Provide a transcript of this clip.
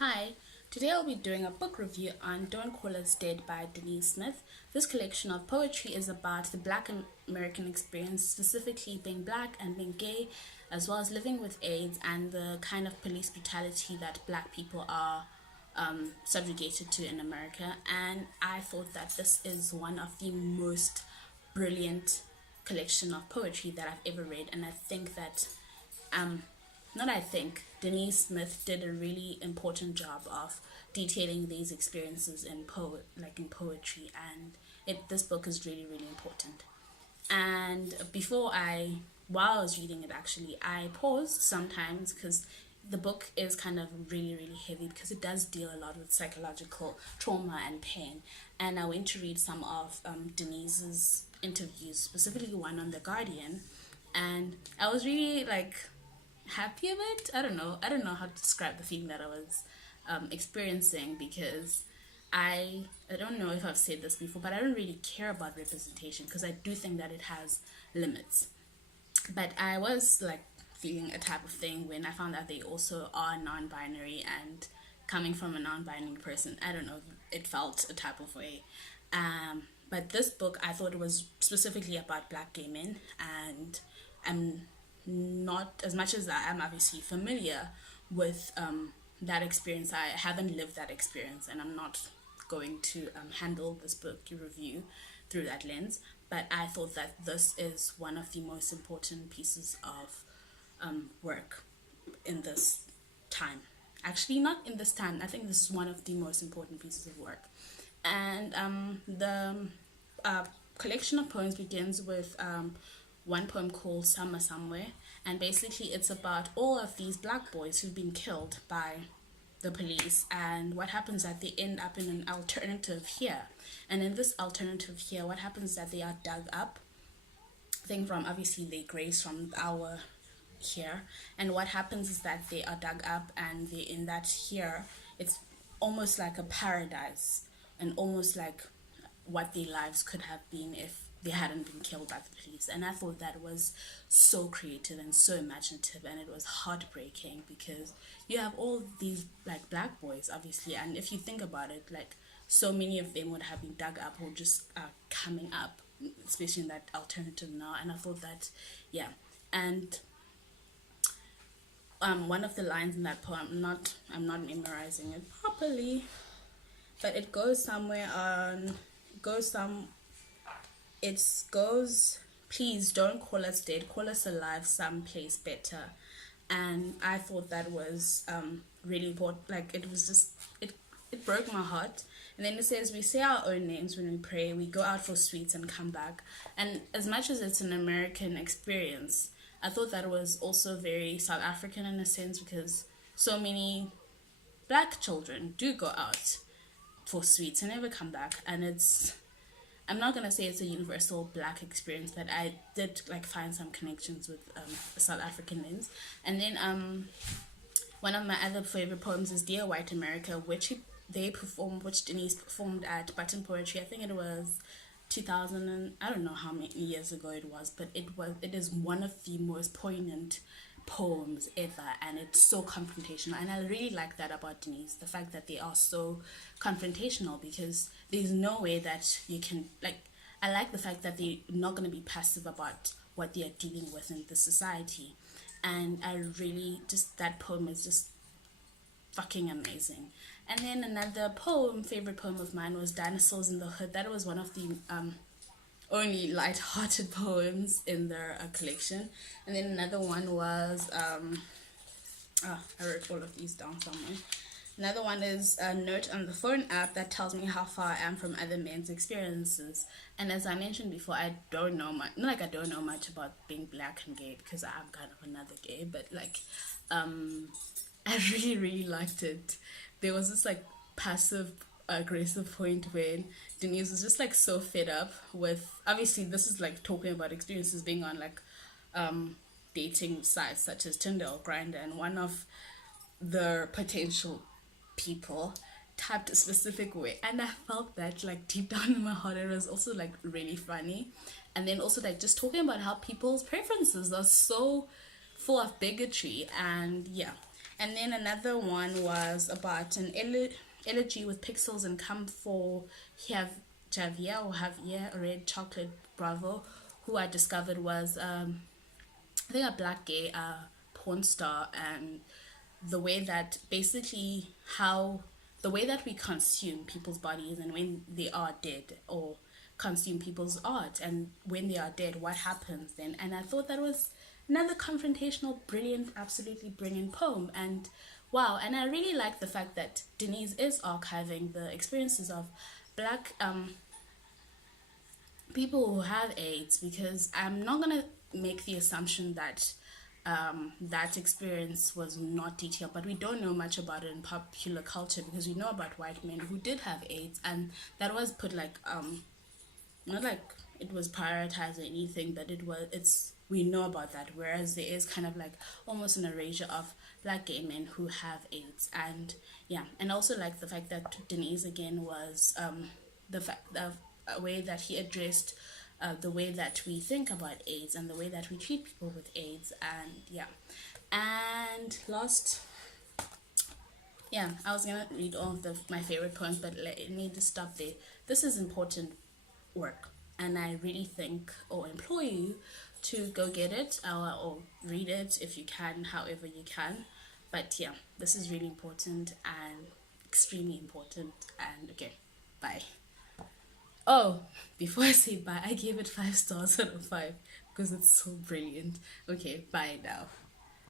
Hi, today I'll be doing a book review on Don't Call Us Dead by Danez Smith. This collection of poetry is about the Black American experience, specifically being Black and being gay, as well as living with AIDS and the kind of police brutality that Black people are subjugated to in America. And I thought that this is one of the most brilliant collection of poetry that I've ever read, and I think that um, not I think Danez Smith did a really important job of detailing these experiences in poetry, and this book is really important. And while I was reading it, actually, I paused sometimes because the book is kind of really heavy because it does deal a lot with psychological trauma and pain. And I went to read some of Denise's interviews, specifically one on The Guardian, and I was really happy a bit. I don't know how to describe the feeling that I was experiencing, because I don't know if I've said this before, but I don't really care about representation because I do think that it has limits. But I was feeling a type of thing when I found out they also are non-binary, and coming from a non-binary person, I don't know, it felt a type of way. But this book, I thought it was specifically about Black gay men, and I'm not, as much as I am obviously familiar with that experience, I haven't lived that experience, and I'm not going to handle this book review through that lens. But I thought that this is one of the most important pieces of work in this time. Actually, not in this time. I think this is one of the most important pieces of work. And the collection of poems begins with one poem called Summer Somewhere. And basically, it's about all of these Black boys who've been killed by the police, and what happens that they end up in an alternative here. And in this alternative here, what happens is that they are dug up. I think from obviously they graze from our here, and what happens is that they are dug up, and they in that here, it's almost like a paradise, and almost like what their lives could have been if they hadn't been killed by the police. And I thought that was so creative and so imaginative, and it was heartbreaking because you have all these Black boys obviously, and if you think about it, so many of them would have been dug up or just coming up, especially in that alternative now. And I thought that, yeah. And one of the lines in that poem, I'm not memorizing it properly, but it goes somewhere on goes some it goes, please don't call us dead, call us alive someplace better. And I thought that was really important. It was just, it broke my heart. And then it says, we say our own names when we pray, we go out for sweets and come back. And as much as it's an American experience, I thought that was also very South African in a sense, because so many Black children do go out for sweets and never come back. And I'm not gonna say it's a universal Black experience, but I did find some connections with the South African lens. And then one of my other favorite poems is Dear White America, which Denise performed at Button Poetry. I think it was 2000, and I don't know how many years ago it was, but it is one of the most poignant poems ever, and it's so confrontational. And I really like that about Denise, the fact that they are so confrontational, because there's no way that you can I like the fact that they're not going to be passive about what they are dealing with in the society. And I really just, that poem is just fucking amazing. And then another favorite poem of mine was Dinosaurs in the Hood. That was one of the only light-hearted poems in their collection. And then another one was I wrote all of these down somewhere. Another one is a note on the phone app that tells me how far I am from other men's experiences. And as I mentioned before, I don't know much. Not I don't know much about being Black and gay, because I'm kind of another gay. But I really liked it. There was this passive aggressive point when Denise was just so fed up with, obviously this is talking about experiences being on dating sites such as Tinder or Grindr, and one of the potential people typed a specific way, and I felt that deep down in my heart. It was also really funny. And then also just talking about how people's preferences are so full of bigotry. And yeah, And then another one was about an elegy with pixels and come for Javier or Javier, a red chocolate bravo, who I discovered was I think a black gay porn star, and the way that basically how the way that we consume people's bodies and when they are dead, or consume people's art and when they are dead, what happens then. And I thought that was another confrontational, brilliant, absolutely brilliant poem. And wow, and I really like the fact that Denise is archiving the experiences of black people who have AIDS, because I'm not gonna make the assumption that that experience was not detailed, but we don't know much about it in popular culture, because we know about white men who did have AIDS, and that was put like not like it was prioritized or anything, but it's we know about that. Whereas there is kind of like almost an erasure of black gay men who have AIDS. And yeah, and also like the fact that Denise again was the fact of a way that he addressed the way that we think about AIDS and the way that we treat people with AIDS. And yeah, and last, yeah, I was gonna read all of my favorite poems, but let me just stop there. This is important work, and I really think or implore you to go get it, or read it if you can, however you can. But yeah, this is really important and extremely important. And okay, bye. Oh, before I say bye, I gave it 5 stars out of 5 because it's so brilliant. Okay, bye now.